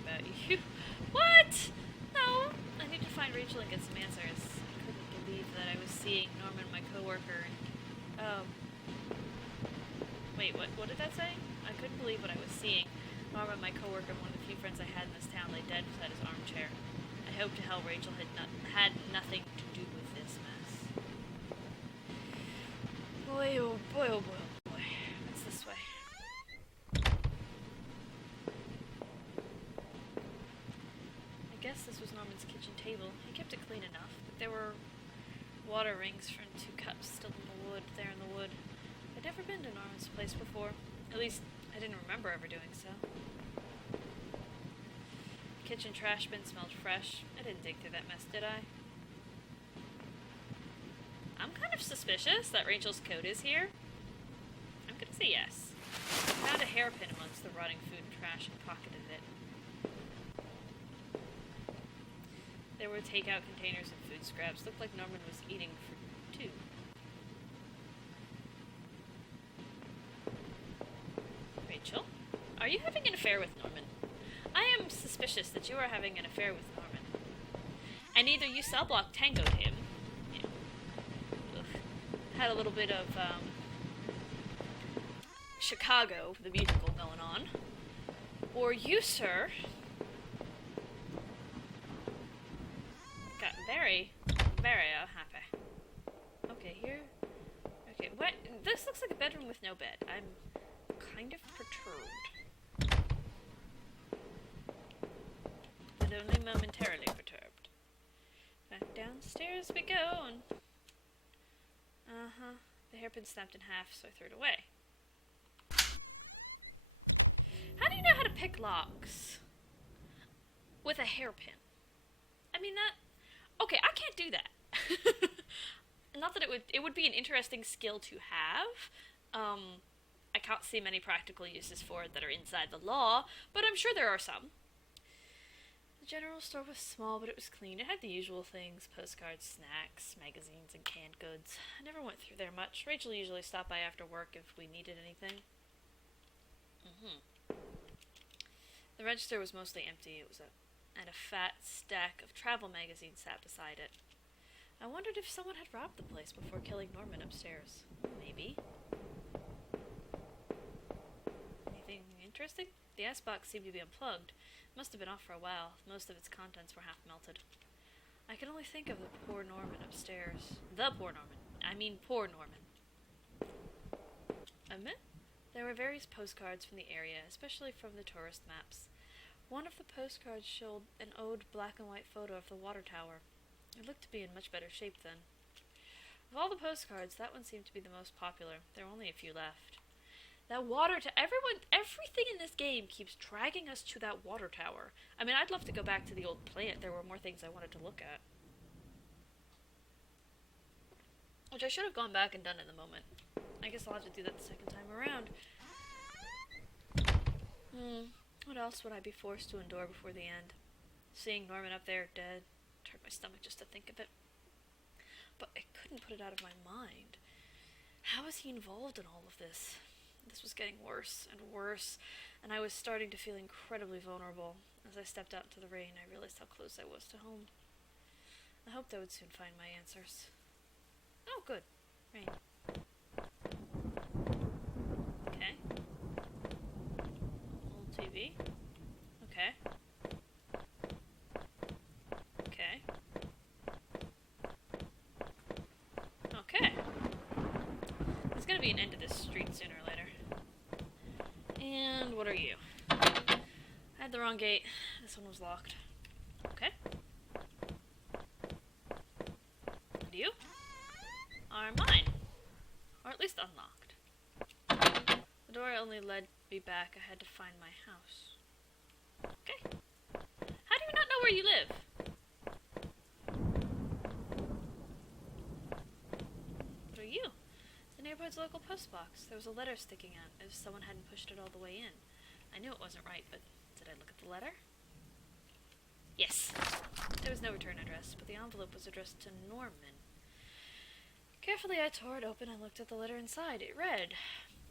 about you. What? No, I need to find Rachel and get some answers. I couldn't believe that I was seeing Norman, my coworker, and... Oh. Wait, what did that say? I couldn't believe what I was seeing. Norman, my coworker, one of the few friends I had in this town, lay dead beside his armchair. I hope to hell Rachel had nothing to do with this mess. Boy, oh boy, oh boy, oh boy. What's this way? I guess this was Norman's kitchen table. He kept it clean enough, but there were water rings from 2 cups still in the wood, there in the wood. I'd never been to Norman's place before. At least, I didn't remember ever doing so. The kitchen trash bin smelled fresh. I didn't dig through that mess, did I? I'm kind of suspicious that Rachel's coat is here. I'm gonna say yes. I found a hairpin amongst the rotting food and trash and pocketed it. There were takeout containers and food scraps. Looked like Norman was eating for 2. Rachel, are you having an affair with Norman? I am suspicious that you are having an affair with Norman. And either you cell block tangoed him, had a little bit of Chicago, the musical, going on, or you, sir, got very, very unhappy. Okay, here. Okay, what? This looks like a bedroom with no bed. I'm kind of perturbed. But only momentarily perturbed. Back downstairs we go, and... Uh-huh. The hairpin snapped in half, so I threw it away. How do you know how to pick locks? With a hairpin? I mean, that... Okay, I can't do that. Not that it would be an interesting skill to have. I can't see many practical uses for it that are inside the law, but I'm sure there are some. The general store was small, but it was clean. It had the usual things: postcards, snacks, magazines, and canned goods. I never went through there much. Rachel usually stopped by after work if we needed anything. The register was mostly empty. And a fat stack of travel magazines sat beside it. I wondered if someone had robbed the place before killing Norman upstairs. Maybe. Anything interesting? The icebox seemed to be unplugged. It must have been off for a while. Most of its contents were half melted. I could only think of the poor Norman upstairs. The poor Norman. I mean poor Norman. There were various postcards from the area, especially from the tourist maps. One of the postcards showed an old black and white photo of the water tower. It looked to be in much better shape then. Of all the postcards, that one seemed to be the most popular. There were only a few left. That water tower. Everything in this game keeps dragging us to that water tower. I mean, I'd love to go back to the old plant. There were more things I wanted to look at. Which I should have gone back and done in the moment. I guess I'll have to do that the second time around. What else would I be forced to endure before the end? Seeing Norman up there dead turned my stomach just to think of it. But I couldn't put it out of my mind. How was he involved in all of this? This was getting worse and worse, and I was starting to feel incredibly vulnerable. As I stepped out into the rain, I realized how close I was to home. I hoped I would soon find my answers. Oh, good. Rain. Okay. Old TV. Okay. Okay. Okay. There's gonna be an end to this street sooner or later. And what are you? I had the wrong gate. This one was locked. Okay. And you? Are mine. Or at least unlocked. The door only led me back. I had to find my house. Okay. How do you not know where you live? What are you? The neighborhood's local post box. There was a letter sticking out, as if someone hadn't pushed it all the way in. I knew it wasn't right, but did I look at the letter? Yes. There was no return address, but the envelope was addressed to Norman. Carefully I tore it open and looked at the letter inside. It read,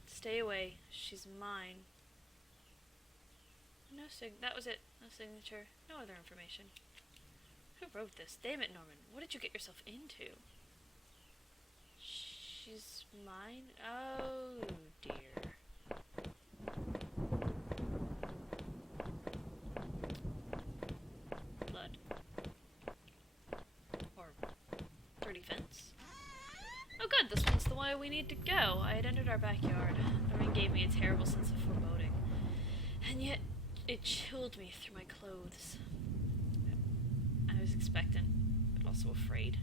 "Stay away. She's mine." No that was it. No signature. No other information. Who wrote this? Damn it, Norman. What did you get yourself into? She's mine? Oh, dear. Blood. Or dirty fence. Oh good, this one's the way we need to go. I had entered our backyard. The rain gave me a terrible sense of foreboding. And yet, it chilled me through my clothes. I was expectant, but also afraid.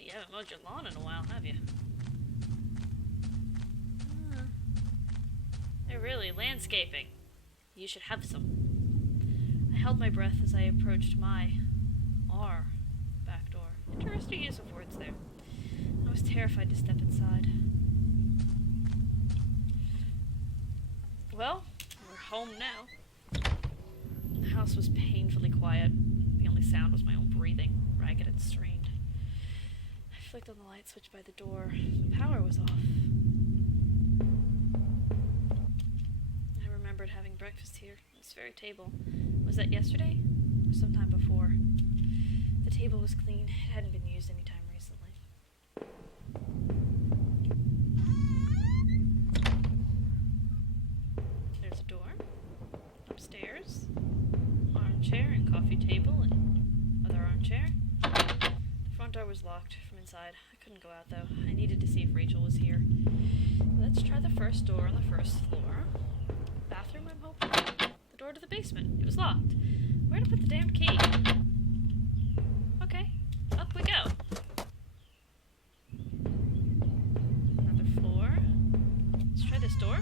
You haven't mowed your lawn in a while, have you? They're really landscaping. You should have some. I held my breath as I approached our back door. Interesting use of words there. I was terrified to step inside. Well, we're home now. The house was painfully quiet. The only sound was my own breathing, ragged and strained. I flicked on the light switch by the door. The power was off. I remembered having breakfast here, at this very table. Was that yesterday? Or sometime before? The table was clean. It hadn't been used any time recently. There's a door. Upstairs. Armchair and coffee table and other armchair. The front door was locked from inside. I couldn't go out though. I needed to see if Rachel was here. Let's try the first door on the first floor. Bathroom, I'm hoping. The door to the basement. It was locked. Where to put the damned key? Okay, up we go. Another floor. Let's try this door.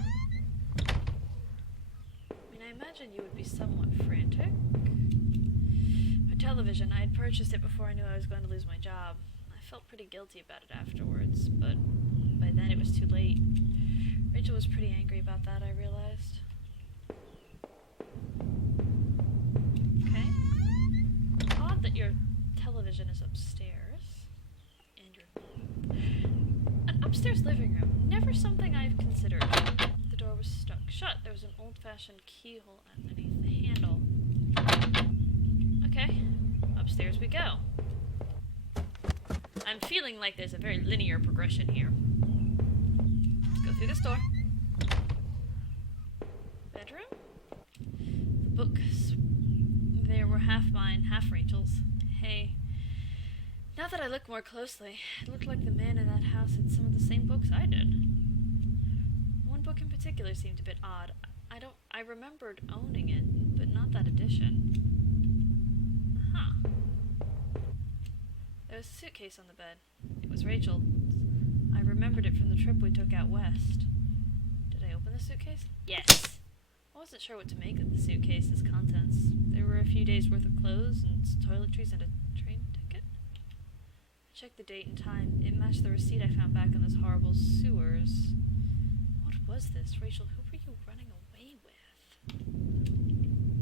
I imagine you would be somewhat frantic. A television. I had purchased it before I knew I was going to lose my job. I felt pretty guilty about it afterwards, but by then it was too late. Rachel was pretty angry about that, I realized. Okay. Odd that your television is upstairs. And an upstairs living room. Never something I've considered. The door was stuck shut. There was an old-fashioned keyhole underneath the handle. Okay, upstairs we go. I'm feeling like there's a very linear progression here. Let's go through this door. Bedroom? The books. They were half mine, half Rachel's. Hey. Now that I look more closely, it looked like the man in that house had some of the same books I did. One book in particular seemed a bit odd. I remembered owning it, but not that edition. Huh. There was a suitcase on the bed. It was Rachel's. I remembered it from the trip we took out west. Did I open the suitcase? Yes! I wasn't sure what to make of the suitcase's contents. There were a few days' worth of clothes and toiletries and a train ticket. I checked the date and time. It matched the receipt I found back in those horrible sewers. What was this? Rachel, who were you running away with?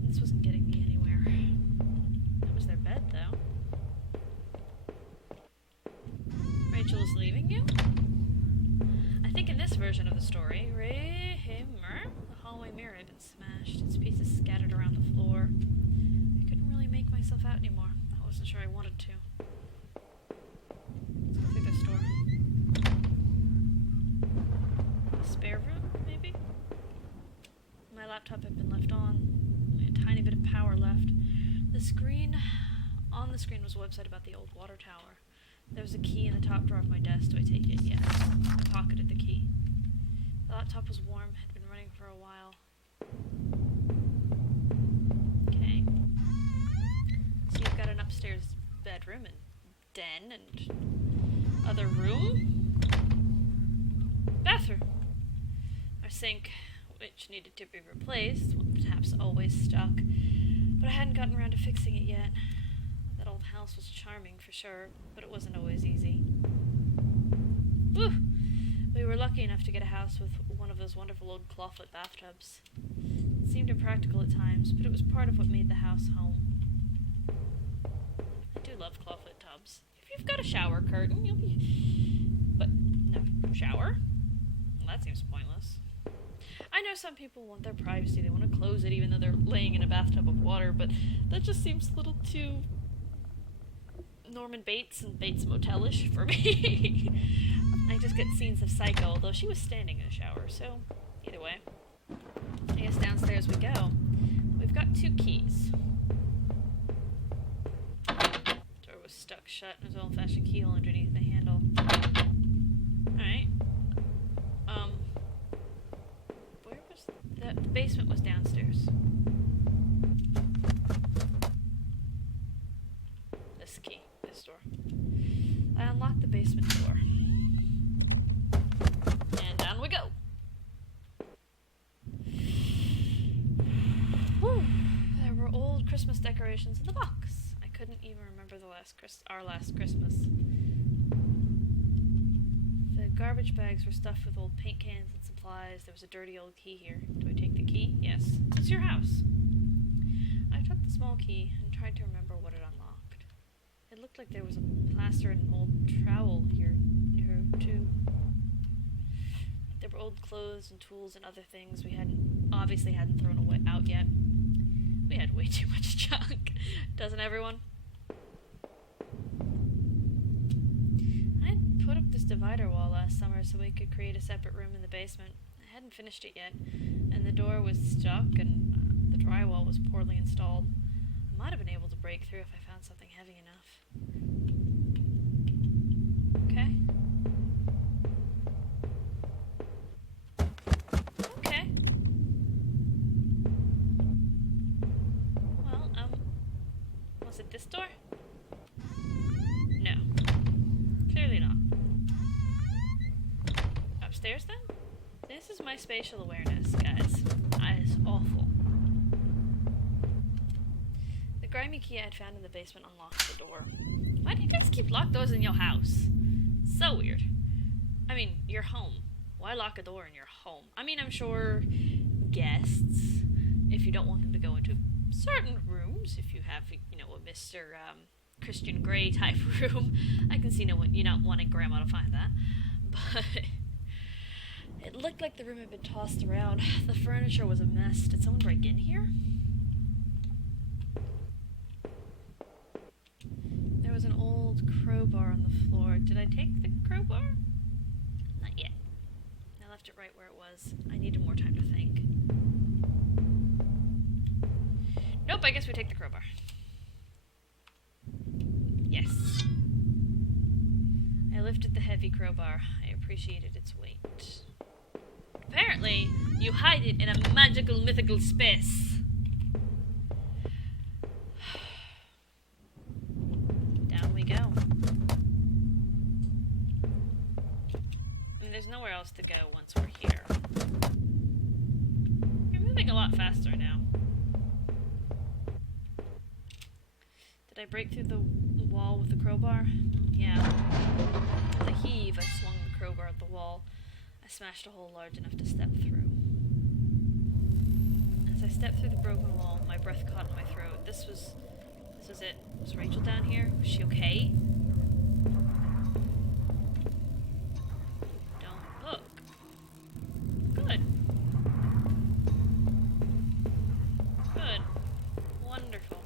This wasn't getting me anywhere. That was their bed, though. Rachel was leaving you? I think in this version of the story, the hallway mirror had been smashed, its pieces scattered around the floor. I couldn't really make myself out anymore. I wasn't sure I wanted to. Let's go through this door. Spare room, maybe? My laptop had been left on. I had a tiny bit of power left. On the screen was a website about the old water tower. There was a key in the top drawer of my desk. Do I take it? Yes. I pocketed the key. The laptop was warm, had been running for a while. Okay. So you've got an upstairs bedroom and den and other room? Bathroom. Our sink, which needed to be replaced. Well, the tap's always stuck. But I hadn't gotten around to fixing it yet. That old house was charming for sure, but it wasn't always easy. Whew! We were lucky enough to get a house with one of those wonderful old clawfoot bathtubs. It seemed impractical at times, but it was part of what made the house home. I do love clawfoot tubs. If you've got a shower curtain, you'll be... But, no, shower? Well, that seems pointless. I know some people want their privacy, they want to close it even though they're laying in a bathtub of water, but that just seems a little too Norman Bates and Bates Motel-ish for me. I just get scenes of Psycho, although she was standing in a shower, so either way. I guess downstairs we go. We've got 2 keys. Door was stuck shut and there's an old-fashioned keyhole underneath the handle. Alright. Where was the basement was downstairs. This key. This door. I unlocked the basement door. And down we go. Whew. There were old Christmas decorations in the box. I couldn't even remember our last Christmas. The garbage bags were stuffed with old paint cans and supplies. There was a dirty old key here. Do I take the key? Yes. It's your house. I took the small key and tried to remember what it unlocked. It looked like there was a plaster and an old trowel here too. There were old clothes and tools and other things we obviously hadn't thrown out yet. We had way too much junk. Doesn't everyone? I put up this divider wall last summer so we could create a separate room in the basement. I hadn't finished it yet, and the door was stuck and the drywall was poorly installed. I might have been able to break through if I found something heavy enough. Okay. Okay. Well, was it this door? No. Clearly not. Upstairs then? This is my spatial awareness, guys. It's awful. The grimy key I had found in the basement unlocked the door. Why do you guys keep locked doors in your house? So weird. I mean, your home. Why lock a door in your home? I mean, I'm sure guests, if you don't want them to go into certain rooms, if you have, you know, a Mr. Christian Grey type room, I can see you not wanting Grandma to find that. But it looked like the room had been tossed around. The furniture was a mess. Did someone break in here? There was an old crowbar on the floor. Did I take the crowbar? Not yet. I left it right where it was. I needed more time to think. Nope, I guess we take the crowbar. Yes. I lifted the heavy crowbar. I appreciated its weight. Apparently, you hide it in a magical, mythical space. Down we go. And there's nowhere else to go once we're here. You're moving a lot faster now. Did I break through the wall with the crowbar? Yeah. With a heave, I swung the crowbar at the wall. I smashed a hole large enough to step through. As I stepped through the broken wall, my breath caught in my throat. This was it. Was Rachel down here? Was she okay? Don't look. Good. Good. Wonderful.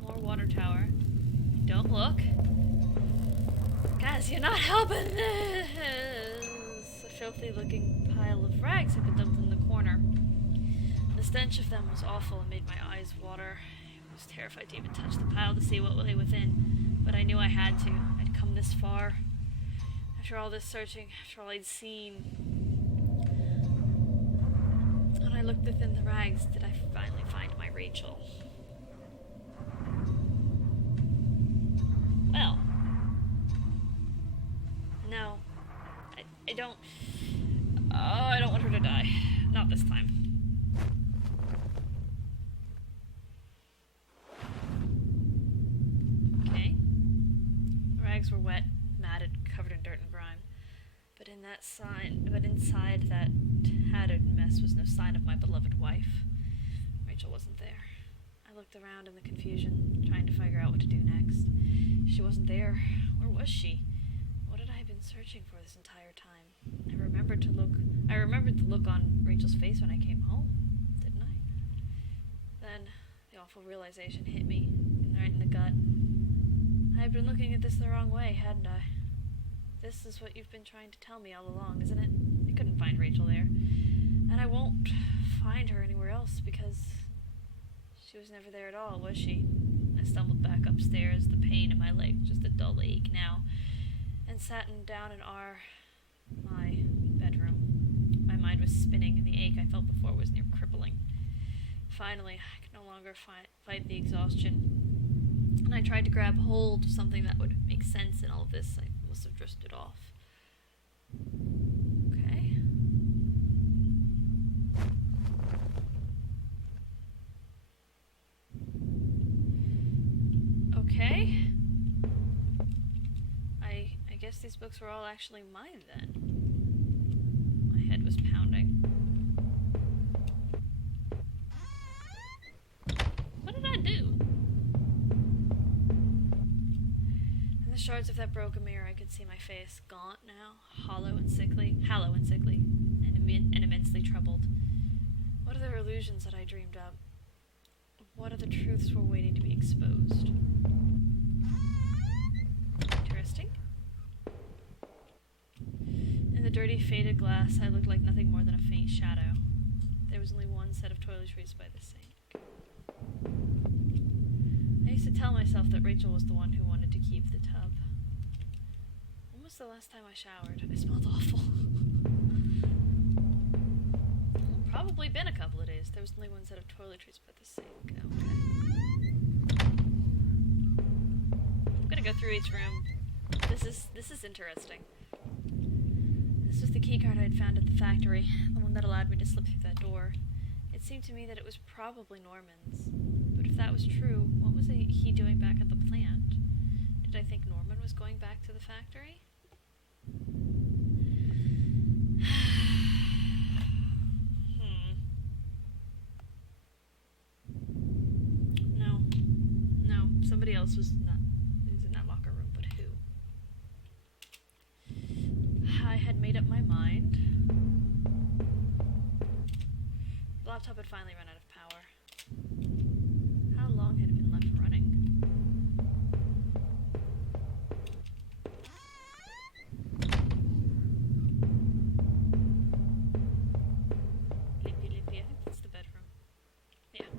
More water tower. Don't look. Guys, you're not helping this! A filthy-looking pile of rags had been dumped in the corner. The stench of them was awful and made my eyes water. I was terrified to even touch the pile to see what lay within, but I knew I had to. I'd come this far. After all this searching, after all I'd seen. When I looked within the rags, did I finally find my Rachel? Well. No. I don't... Oh, I don't want her to die. Not this time. Okay. The rags were wet, matted, covered in dirt and grime. But inside that tattered mess was no sign of my beloved wife. Rachel wasn't there. I looked around in the confusion, trying to figure out what to do next. She wasn't there. Where was she? What had I been been searching for this entire time. I remembered the look on Rachel's face when I came home, didn't I? Then the awful realization hit me right in the gut. I had been looking at this the wrong way, hadn't I? This is what you've been trying to tell me all along, isn't it? I couldn't find Rachel there. And I won't find her anywhere else because she was never there at all, was she? I stumbled back upstairs, the pain in my leg just a dull ache now, and sat down in my bedroom. My mind was spinning, and the ache I felt before was near crippling. Finally, I could no longer fight the exhaustion, and I tried to grab hold of something that would make sense in all of this. I must have drifted off. Okay. Okay. I guess these books were all actually mine then. My head was pounding. What did I do? In the shards of that broken mirror, I could see my face, gaunt now, hollow and sickly, and immensely troubled. What other illusions had I dreamed up? What other truths were waiting to be exposed? Interesting. In the dirty, faded glass, I looked like nothing more than a faint shadow. There was only one set of toiletries by the sink. I used to tell myself that Rachel was the one who wanted to keep the tub. When was the last time I showered? I smelled awful. Probably been a couple of days. There was only one set of toiletries by the sink. Okay. I'm gonna go through each room. This is interesting. This was the keycard I had found at the factory, the one that allowed me to slip through that door. It seemed to me that it was probably Norman's. But if that was true, what was he doing back at the plant? Did I think Norman was going back to the factory? No, somebody else was in that locker room, but who? I had made up my mind. The laptop had finally run out of power. How long had it been left running? Lippy, I think that's the bedroom. Yeah.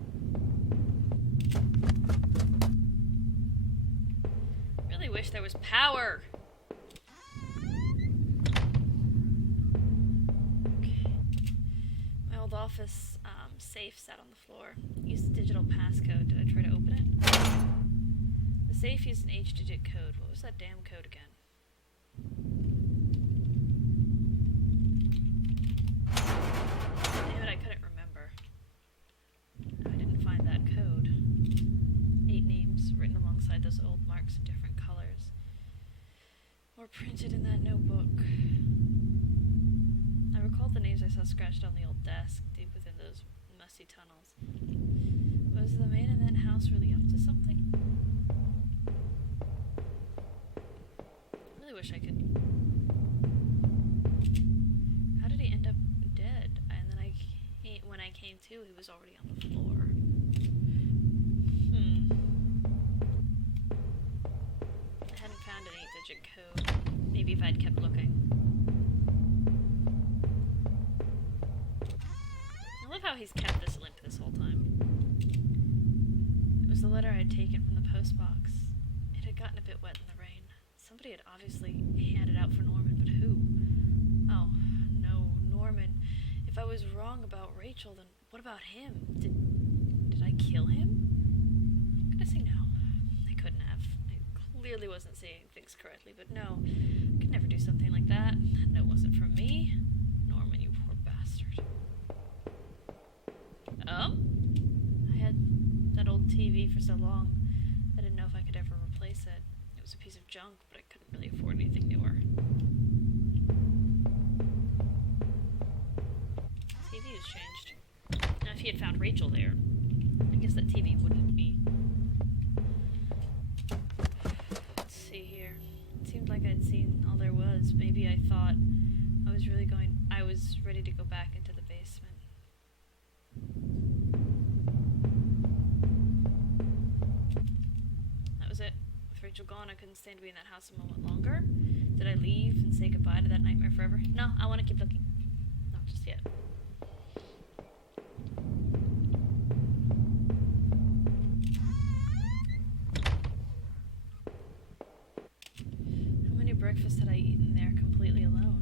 Really wish there was power. Office safe sat on the floor. Used the digital passcode. Did I try to open it? The safe used an 8-digit code. What was that damn code again? Damn it, I couldn't remember. I didn't find that code. 8 names written alongside those old marks in different colors. Or printed in that notebook. I recalled the names I saw scratched on the old desk, deep within those musty tunnels. Was the man in that house really up to something? I really wish I could... How did he end up dead? And then when I came to, he was already on the floor. I hadn't found an 8-digit code. Maybe if I'd kept looking. How he's kept this limp this whole time. It was the letter I had taken from the postbox. It had gotten a bit wet in the rain. Somebody had obviously handed out for Norman, but who? Oh, no, Norman. If I was wrong about Rachel, then what about him? Did I kill him? Could I say no? I couldn't have. I clearly wasn't saying things correctly, but no. I could never do something like that. That note wasn't from me. Norman, you poor bastard. I had that old TV for so long, I didn't know if I could ever replace it. It was a piece of junk, but I couldn't really afford anything newer. The TV has changed. Now, if he had found Rachel there, I guess that TV wouldn't be... Let's see here. It seemed like I'd seen all there was. was. Maybe I thought I was ready to go back into the basement. That was it. With Rachel gone, I couldn't stand to be in that house a moment longer. Did I leave and say goodbye to that nightmare forever? No, I want to keep looking. Not just yet. How many breakfasts had I eaten there completely alone?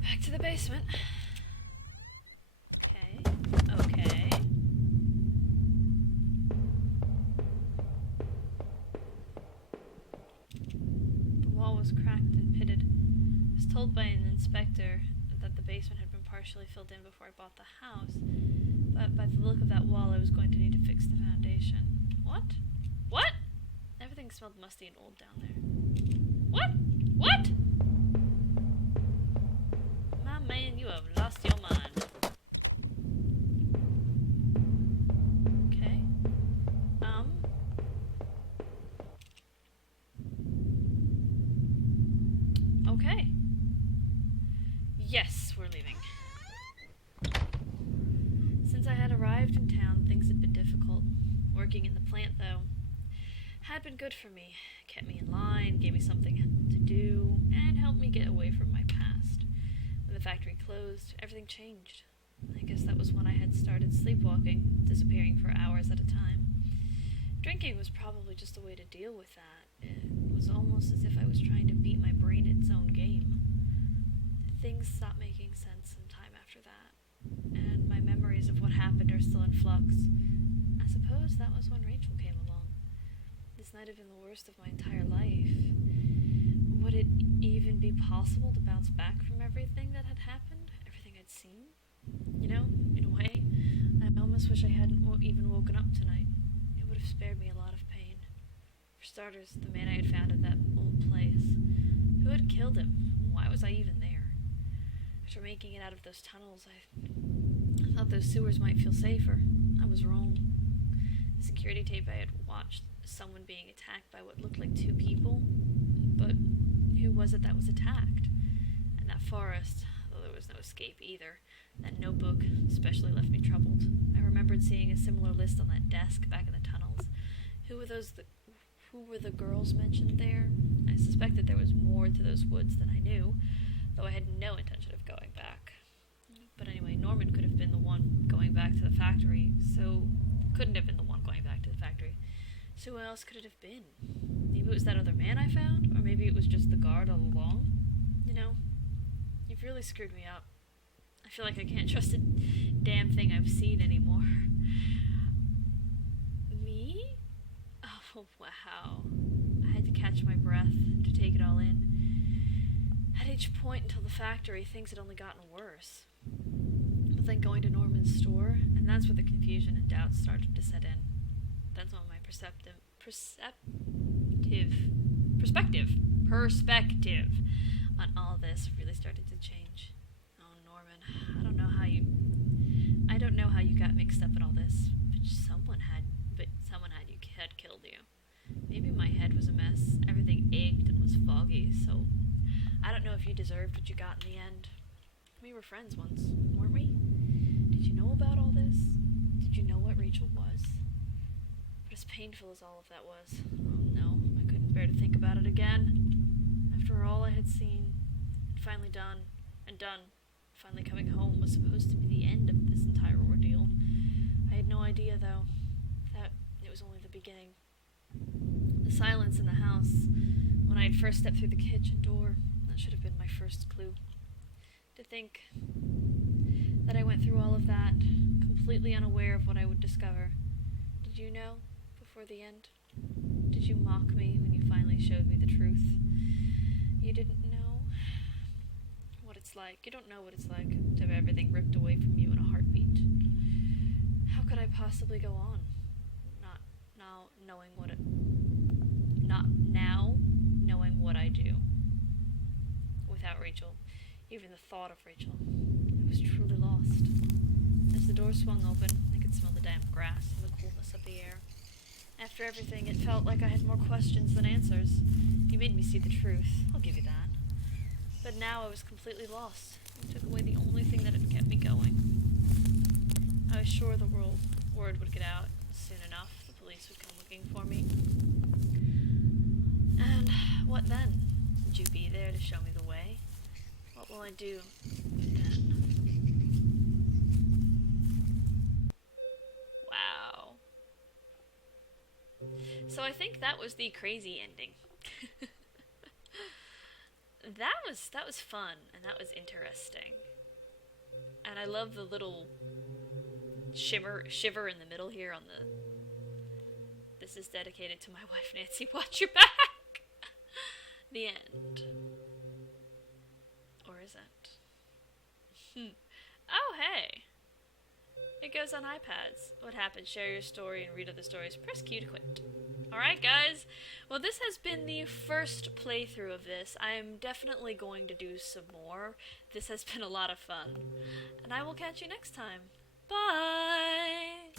Back to the basement. Okay. The wall was cracked and pitted. I was told by an inspector that the basement had been partially filled in before I bought the house, but by the look of that wall I was going to need to fix the foundation. What? What? Everything smelled musty and old down there. What? What? My man, you have lost your mind. Okay. Okay. Yes, we're leaving. Since I had arrived in town, things had been difficult. Working in the plant, though, had been good for me. Kept me in line, gave me something to do, and helped me get away from my past. When the factory closed, everything changed. I guess that was when I had started sleepwalking, disappearing for hours at a time. Drinking was probably just a way to deal with that. It was almost as if I was trying to beat my brain at its own game. Things stopped making sense some time after that, and my memories of what happened are still in flux. I suppose that was when Rachel came along. This night had been the worst of my entire life. Would it even be possible to bounce back from everything that had happened? Everything I'd seen? You know, in a way, I almost wish I hadn't even woken up tonight. It would have spared me a lot of pain. For starters, the man I had found at that old place. Who had killed him? Why was I even there? After making it out of those tunnels, I thought those sewers might feel safer. I was wrong. The security tape I had watched someone being attacked by what looked like two people. But who was it that was attacked? And that forest, though there was no escape either, that notebook especially left me troubled. I remembered seeing a similar list on that desk back in the tunnels. Who were the girls mentioned there? I suspected there was more to those woods than I knew, though I had no intention of going back. But anyway, Norman could have been the one going back to the factory, so couldn't have been the one going back to the factory. So who else could it have been? Maybe it was that other man I found, or maybe it was just the guard all along. You know, you've really screwed me up. I feel like I can't trust a damn thing I've seen anymore. Me? Oh, wow. I had to catch my breath to take it all in. At each point until the factory, things had only gotten worse. But then going to Norman's store, and that's where the confusion and doubt started to set in. That's when my perspective on all this really started to change. Oh, Norman, I don't know how you got mixed up in all this, but someone had killed you. Maybe my head was a mess. Everything ached and was foggy, so I don't know if you deserved what you got in the end. We were friends once, weren't we? Did you know about all this? Did you know what Rachel was? But as painful as all of that was, oh no, I couldn't bear to think about it again. After all I had seen, and finally done, finally coming home was supposed to be the end of this entire ordeal. I had no idea, though, that it was only the beginning. The silence in the house, when I had first stepped through the kitchen door, that should have been my first clue. To think that I went through all of that, completely unaware of what I would discover. Did you know before the end? Did you mock me when you finally showed me the truth? You didn't know what it's like. You don't know what it's like to have everything ripped away from you in a heartbeat. How could I possibly go on? Not now knowing what I do. Without Rachel, even the thought of Rachel, I was truly lost. As the door swung open, I could could smell the damp grass and the coolness of the air. After everything, it felt like I had more questions than answers. You made me see the truth, I'll give you that. But now I was completely lost. You took away the only thing that had kept me going. I was sure the word would get out soon enough. The police would come looking for me. And what then? Would you be there to show me the way? What will I do then? Wow. So I think that was the crazy ending. That was fun, and that was interesting. And I love the little shiver in the middle here on the... This is dedicated to my wife, Nancy. Watch your back! The end. Or is it? Oh, hey! It goes on iPads. What happened? Share your story and read other stories. Press Q to quit. Alright, guys. Well, this has been the first playthrough of this. I am definitely going to do some more. This has been a lot of fun. And I will catch you next time. Bye!